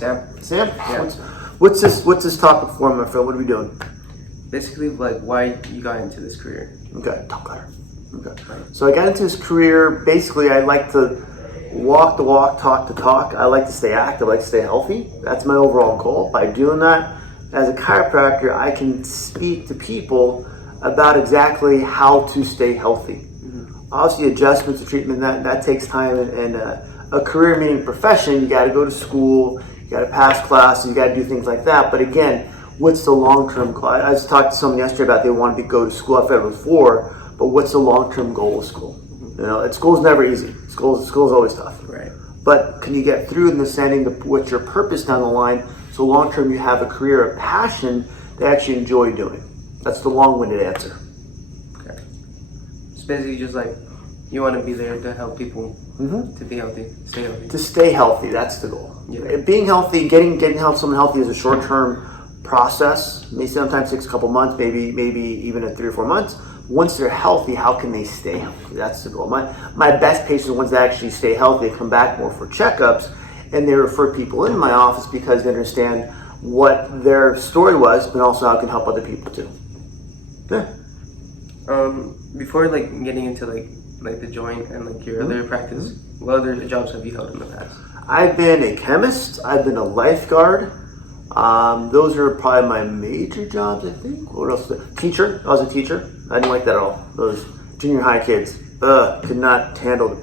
Sam? Yeah. What's this topic for, my friend? What are we doing? Basically, like, why you got into this career. Okay, talk better. Okay. So I got into this career, basically I like to walk the walk, talk the talk. I like to stay active, I like to stay healthy. That's my overall goal. By doing that, as a chiropractor, I can speak to people about exactly how to stay healthy. Obviously, adjustments to treatment, that takes time, and a career, meaning profession, you got to go to school, you got to pass classes, you got to do things like that. But again, what's the long-term goal? I just talked to someone yesterday about they wanted to go to school. I forgot it before, but what's the long-term goal of school? You know, school's never easy. School's always tough. Right. But can you get through in the understanding what's your purpose down the line, so long-term you have a career, a passion that actually enjoy doing? That's the long-winded answer. Okay. It's basically just like you want to be there to help people to be healthy, stay healthy. To stay healthy, that's the goal. Yeah. Being healthy, getting someone healthy is a short-term process. May sometimes takes a couple months, maybe even 3 or 4 months. Once they're healthy, how can they stay healthy? That's the goal. My best patients are ones that actually stay healthy. They come back more for checkups, and they refer people in my office because they understand what their story was, but also how it can help other people too. Yeah. Before like getting into like the joint and like your other practice, what other jobs have you held in the past? I've been a chemist. I've been a lifeguard. Those are probably my major jobs, I think. What else? Teacher. I was a teacher. I didn't like that at all. Those junior high kids, could not handle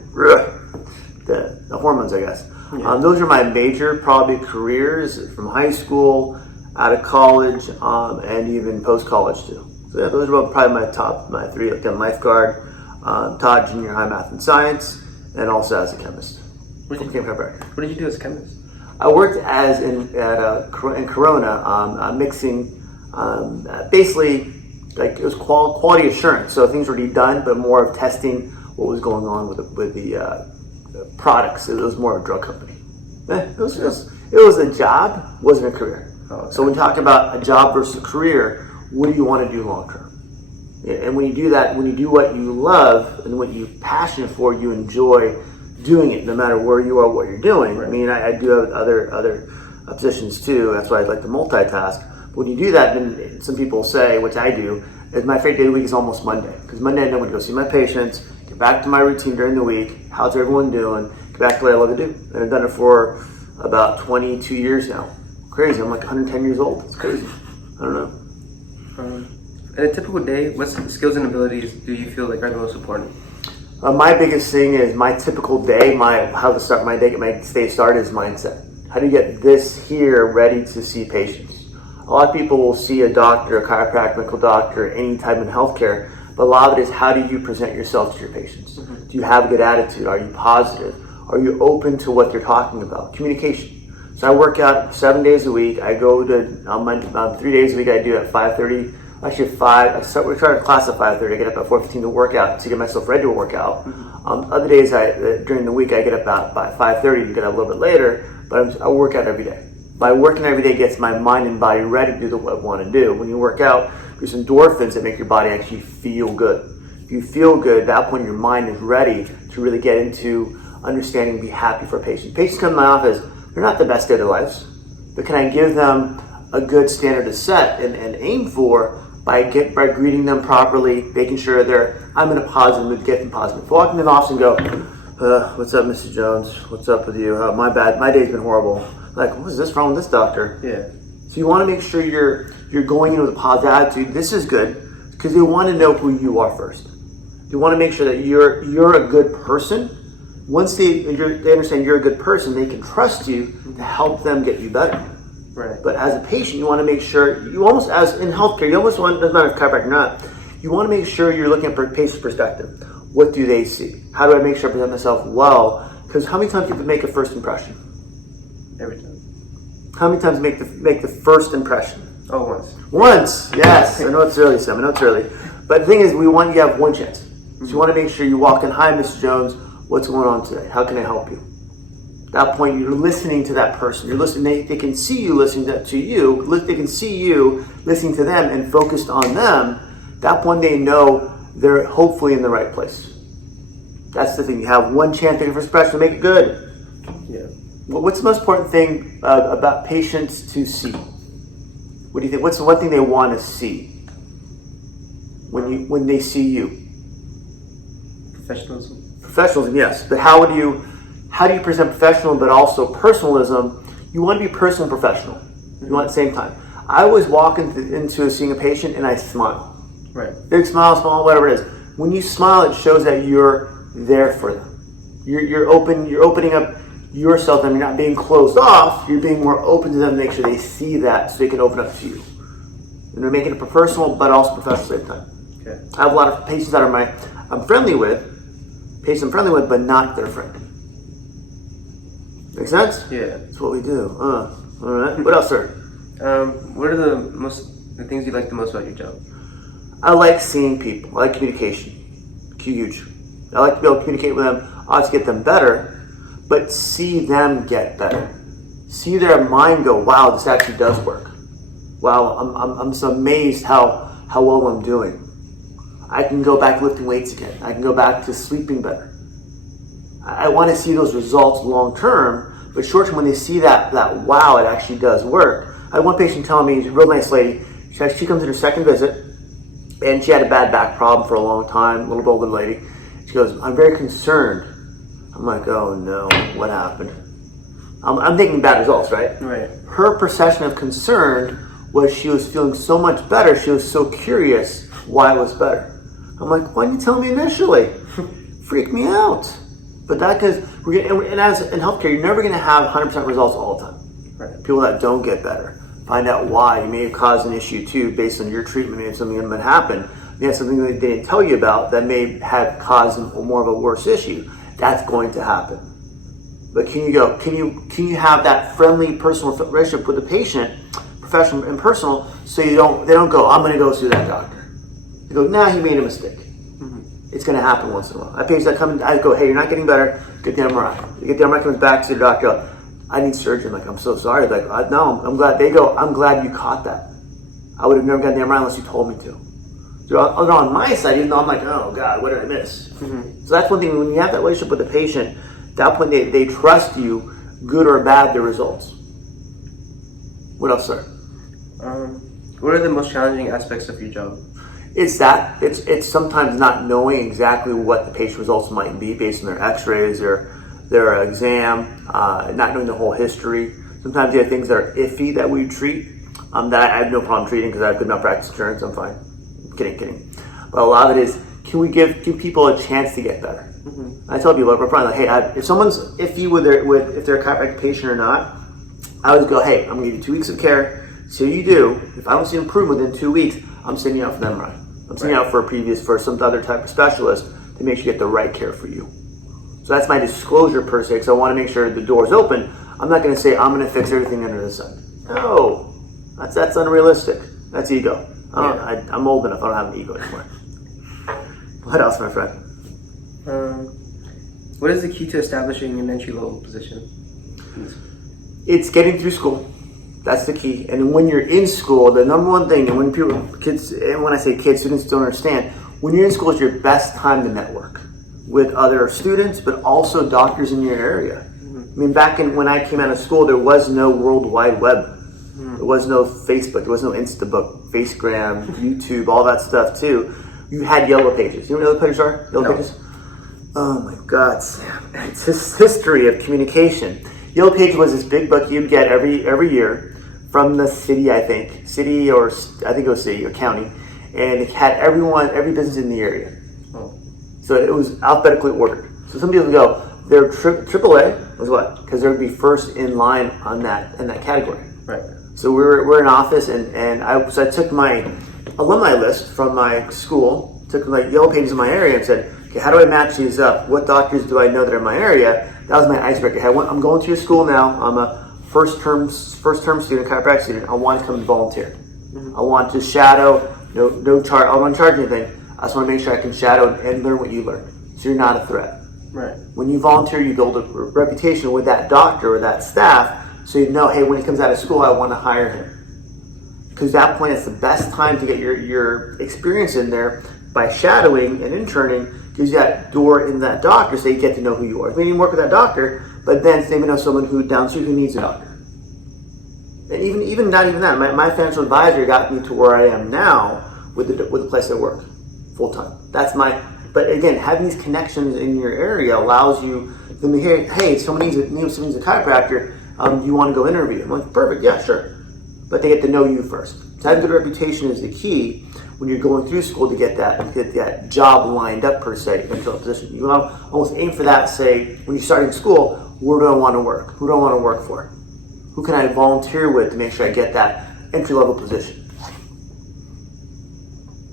the hormones, I guess. Yeah. Those are my major probably careers from high school, out of college, and even post-college too. So yeah, those are probably my three. Again, lifeguard, taught junior high math and science, and also as a chemist. What did you do as a chemist? I worked in Corona, mixing, basically, like it was quality assurance. So things were already done, but more of testing what was going on with the products. It was more of a drug company. It was a job, wasn't a career. Oh, okay. So when you talk about a job versus a career, what do you want to do long term? And when you do that, when you do what you love and what you're passionate for, you enjoy doing it no matter where you are, what you're doing. Right. I mean, I do have other positions too. That's why I like to multitask. But when you do that, then some people say, which I do, is my favorite day of the week is almost Monday. Because Monday I know when to go see my patients, get back to my routine during the week. How's everyone doing? Get back to what I love to do. And I've done it for about 22 years now. Crazy. I'm like 110 years old. It's crazy. I don't know. In a typical day, what skills and abilities do you feel like are the most important? My biggest thing is my typical day, how to start my day, get my day started is mindset. How do you get this here ready to see patients? A lot of people will see a doctor, a chiropractor, medical doctor, any type of healthcare, but a lot of it is how do you present yourself to your patients? Do you have a good attitude? Are you positive? Are you open to what they're talking about? Communication. So I work out 7 days a week. I go to 3 days a week. I do at 5:30. Actually, we start a class at 5:30. I get up at 4:15 to work out to get myself ready to work out. Other days, during the week, I get up by 5:30 to get up a little bit later. But I work out every day. By working every day, gets my mind and body ready to do what I want to do. When you work out, there's endorphins that make your body actually feel good. If you feel good, at that point your mind is ready to really get into understanding and be happy for patients. Patients come to my office, they're not the best day of their lives, but can I give them a good standard to set and aim for by greeting them properly, making sure I'm in a positive mood, get them positive. If I walk into the office and go, what's up, Mr. Jones? What's up with you? My bad, my day's been horrible. Like, what is this wrong with this doctor? Yeah. So you want to make sure you're going in with a positive attitude. This is good because they want to know who you are first. You want to make sure that you're a good person. Once they understand you're a good person, they can trust you to help them get you better. Right. But as a patient, you want to make sure you almost, as in healthcare, you almost want, doesn't matter if chiropractor or not, you want to make sure you're looking at patient perspective. What do they see? How do I make sure I present myself well? Because how many times do you make a first impression? Every time. How many times make the first impression? Oh, once. Once, yes. I know it's early, Sam. I know it's early. But the thing is, you have one chance. So you want to make sure you walk in, hi, Mr. Jones, what's going on today? How can I help you? At that point, you're listening to that person. You're listening. They can see you listening to you. They can see you listening to them and focused on them. At that point, they know they're hopefully in the right place. That's the thing. You have one chance to make a first impression to make it good. Yeah. What's the most important thing about patients to see? What do you think? What's the one thing they want to see when they see you? Professionalism. Professionalism, yes. But how do you present professional but also personalism? You want to be personal and professional. You want at the same time. I always walk into seeing a patient and I smile. Right. Big smile, small, whatever it is. When you smile, it shows that you're there for them. You're opening up yourself, and you're not being closed off. You're being more open to them to make sure they see that, so they can open up to you. And they're making it personal, but also professional at the same time. Okay. I have a lot of patients that I'm friendly with, but not their friend. Make sense? Yeah. That's what we do. All right. What else, sir? What are the things you like the most about your job? I like seeing people. I like communication. Huge. I like to be able to communicate with them. I like to get them better, but see them get better. See their mind go, wow, this actually does work. Wow, I'm so amazed how well I'm doing. I can go back lifting weights again. I can go back to sleeping better. I want to see those results long term, but short term, when they see that wow, it actually does work. I had one patient telling me, she's a real nice lady, she comes in her second visit, and she had a bad back problem for a long time, a little older lady. She goes, I'm very concerned. I'm like, oh no, what happened? I'm thinking bad results, right? Right. Her perception of concern was she was feeling so much better, she was so curious why it was better. I'm like, why didn't you tell me initially? Freak me out. But that because and as in healthcare, you're never going to have 100% results all the time. Right. People that don't get better, find out why. You may have caused an issue too, based on your treatment. Maybe something that happened. Maybe something that they didn't tell you about that may have caused more of a worse issue. That's going to happen. But can you have that friendly personal relationship with the patient, professional and personal, so they don't go, I'm going to go see that doctor. They go, nah, he made a mistake. It's going to happen once in a while. I have patients that come in, I go, hey, you're not getting better, get the MRI. They get the MRI, comes back to the doctor, I need surgery. I'm like, I'm so sorry. Like, no, I'm glad. They go, I'm glad you caught that. I would have never gotten the MRI unless you told me to. So they're on my side, even though I'm like, oh God, what did I miss? Mm-hmm. So that's one thing, when you have that relationship with the patient, at that point they trust you, good or bad, the results. What else, sir? What are the most challenging aspects of your job? It's sometimes not knowing exactly what the patient results might be based on their x-rays, their exam, not knowing the whole history. Sometimes you have things that are iffy that we treat, that I have no problem treating because I have good malpractice insurance, I'm fine. Kidding. But a lot of it is, can we give people a chance to get better? Mm-hmm. I tell people up front, like, hey, if someone's iffy if they're a chiropractic patient or not, I always go, hey, I'm gonna give you 2 weeks of care. So you do. If I don't see improvement within 2 weeks, I'm sending you out for the MRI. I'm sending you out for some other type of specialist to make sure you get the right care for you. So that's my disclosure per se, because I want to make sure the door's open. I'm not going to say I'm going to fix everything under the sun. No, that's unrealistic. That's ego. I'm old enough. I don't have an ego anymore. What else, my friend? What is the key to establishing an entry-level position? It's getting through school. That's the key. And when you're in school, the number one thing, and when I say kids, students don't understand, when you're in school, it's your best time to network with other students, but also doctors in your area. Mm-hmm. I mean, back when I came out of school, there was no World Wide Web. Mm-hmm. There was no Facebook. There was no Instabook, Facegram, YouTube, all that stuff too. You had Yellow Pages. You know what Yellow Pages are? Yellow Pages? Oh my God, Sam. It's this history of communication. Yellow Page was this big book you'd get every year from the city, I think it was city or county, and it had every business in the area. Oh. So it was alphabetically ordered. So some people would go, their AAA was what? Because they would be first in line in that category. Right. So we're in office, and I took my alumni list from my school, took like Yellow Pages in my area, and said, okay, how do I match these up? What doctors do I know that are in my area? That was my icebreaker. I'm going to your school now. I'm a first term student, chiropractic student. I want to come and volunteer. Mm-hmm. I want to shadow. No charge. I don't want to charge anything. I just want to make sure I can shadow and learn what you learn. So you're not a threat. Right. When you volunteer, you build a reputation with that doctor or that staff, so you know, hey, when he comes out of school, I want to hire him. Because at that point, it's the best time to get your experience in there by shadowing and interning. Gives you that door in that doctor, so you get to know who you are. If you didn't work with that doctor, but then they may know someone who down the street who needs a doctor. And even not even that, my financial advisor got me to where I am now with the place I work full time. But again, having these connections in your area allows you to hear, hey, someone needs a chiropractor. You want to go interview? I'm like, perfect, yeah, sure. But they get to know you first. So having a good reputation is the key when you're going through school to get that job lined up per se into a position. You want to almost aim for that. Say when you're starting school, where do I want to work? Who do I want to work for? Who can I volunteer with to make sure I get that entry level position?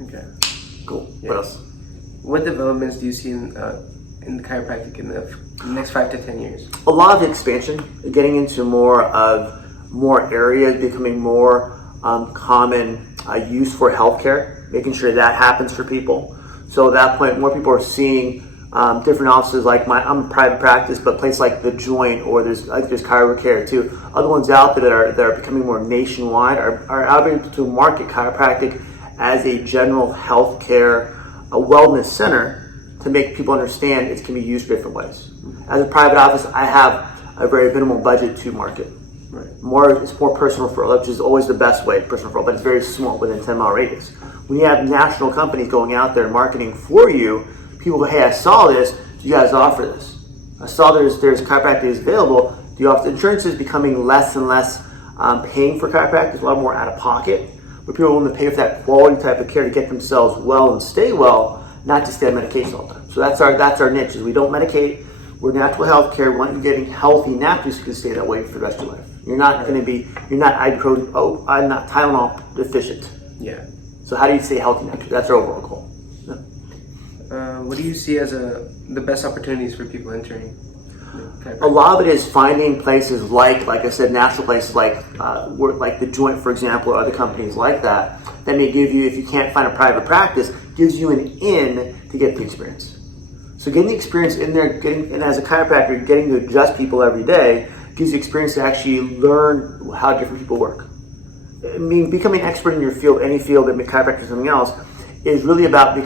Okay. Cool. Yeah. What else? What developments do you see in the chiropractic in the next 5 to 10 years? A lot of expansion, getting into more areas, becoming more common use for healthcare, making sure that happens for people. So at that point, more people are seeing different offices. Like I'm a private practice, but places like The Joint, or there's Chiropractor too. Other ones out there that are becoming more nationwide are able to market chiropractic as a general healthcare, a wellness center, to make people understand it can be used different ways. As a private office, I have a very minimal budget to market. Right. It's more personal referral, which is always the best way, personal referral, but it's very small, within 10-mile radius. When you have national companies going out there marketing for you, people go, hey, I saw this, do you guys offer this? I saw there's chiropractic is available. Do you offer? Insurance is becoming less and less paying for chiropractic, a lot more out of pocket, but people are willing to pay for that quality type of care to get themselves well and stay well, not just get medication all the time. So that's our niche, is we don't medicate. We're natural health care. We want you getting healthy naturally, so you can stay that way for the rest of your life. You're not Tylenol deficient. Yeah. So how do you stay healthy naturally? That's our overall goal. Yeah. What do you see as the best opportunities for people entering? A lot of it is finding places like I said, national places like The Joint, for example, or other companies like that may give you, if you can't find a private practice, gives you an in to get the experience. So getting the experience in there, and as a chiropractor, getting to adjust people every day gives you experience to actually learn how different people work. I mean, becoming an expert in your field, any field, that chiropractic or something else, is really about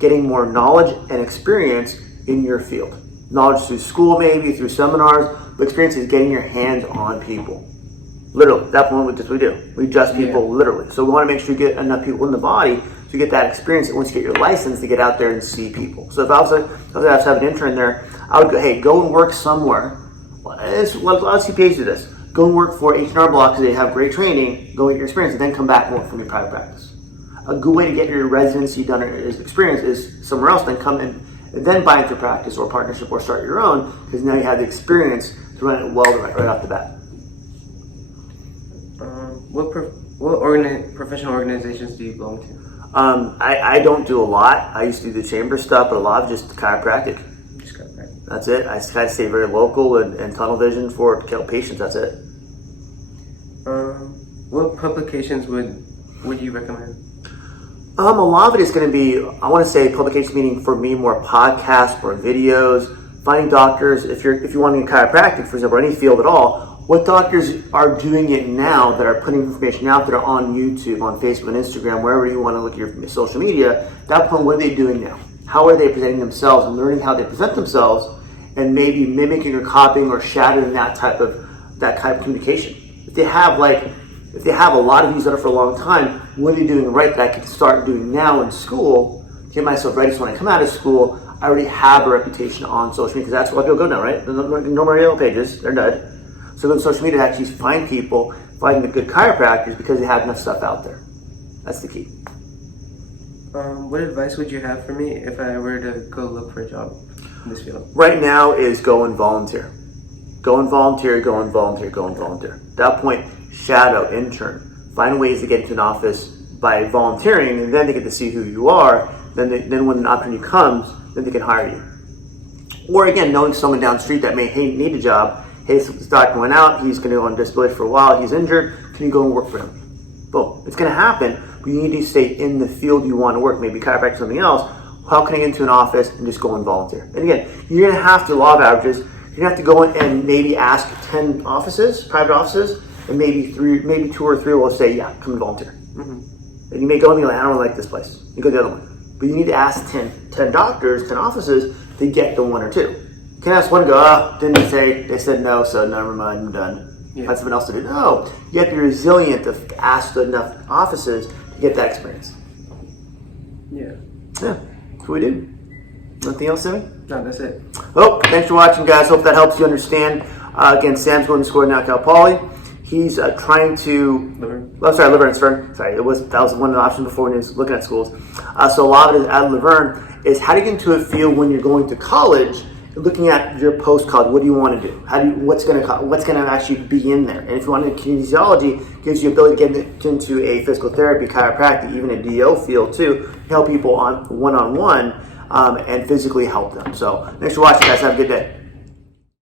getting more knowledge and experience in your field. Knowledge through school, maybe through seminars, but experience is getting your hands on people. Literally, that's what we do. We adjust people literally. So we want to make sure you get enough people in the body to get that experience. And once you get your license, to get out there and see people. So if I was to have an intern there, I would go, hey, go and work somewhere. A lot of CPAs do this. Go and work for H&R Block because they have great training. Go get your experience, and then come back and work from your private practice. A good way to get your residency done or experience is somewhere else, then come in and then buy into practice or partnership or start your own, because now you have the experience to run it well right off the bat. What professional organizations do you belong to? I don't do a lot. I used to do the chamber stuff, but a lot of just chiropractic. Just chiropractic. That's it. I try to stay very local and tunnel vision for patients. That's it. What publications would you recommend? A lot of it is going to be, I want to say publications, meaning for me more podcasts or videos, finding doctors. If you want to be chiropractic, for example, or any field at all, what doctors are doing it now that are putting information out there on YouTube, on Facebook, and Instagram, wherever you want to look at your social media. At that point, what are they doing now? How are they presenting themselves, and learning how they present themselves, and maybe mimicking or copying or shadowing that type of communication. If they have a lot of these that are for a long time, what are they doing right that I can start doing now in school, get myself ready so when I come out of school, I already have a reputation on social media, because that's where people go now, right? No more yellow pages, they're dead. So go to social media to actually find the good chiropractors, because they have enough stuff out there. That's the key. What advice would you have for me if I were to go look for a job in this field? Right now is go and volunteer. Go and volunteer, go and volunteer, go and volunteer. At that point, shadow, intern. Find ways to get into an office by volunteering, and then they get to see who you are. Then when an opportunity comes, then they can hire you. Or again, knowing someone down the street that may need a job. Hey, this doctor went out, he's going to go on disability for a while, he's injured, can you go and work for him? Boom. It's going to happen, but you need to stay in the field you want to work, maybe chiropractic or something else. How can I get into an office and just go and volunteer? And again, you're going to have to, law of averages, you're going to have to go in and maybe ask 10 offices, private offices, and maybe 2 or 3 will say, yeah, come and volunteer. Mm-hmm. And you may go and be like, I don't like this place. You go to the other one. But you need to ask 10 doctors, 10 offices to get the 1 or 2. can ask one and go, oh, didn't say, they said no, so never mind, I'm done. Yeah. Find something else to do. No, you have to be resilient to ask enough offices to get that experience. Yeah. Yeah, that's what we do. Nothing else, Sammy? No, that's it. Well, thanks for watching, guys. Hope that helps you understand. Again, Sam's going to score now, Cal Poly. He's trying to. LaVerne. Oh, sorry, LaVerne. Sorry, that was one of the options before when he was looking at schools. So a lot of it at LaVerne is how do you get into a field when you're going to college, looking at your post college. What do you want to do? What's going to actually be in there? And if you want to kinesiology, it gives you ability to get into a physical therapy, chiropractic, even a DO field too, help people on one-on-one and physically help them. So thanks for watching, guys. Have a good day.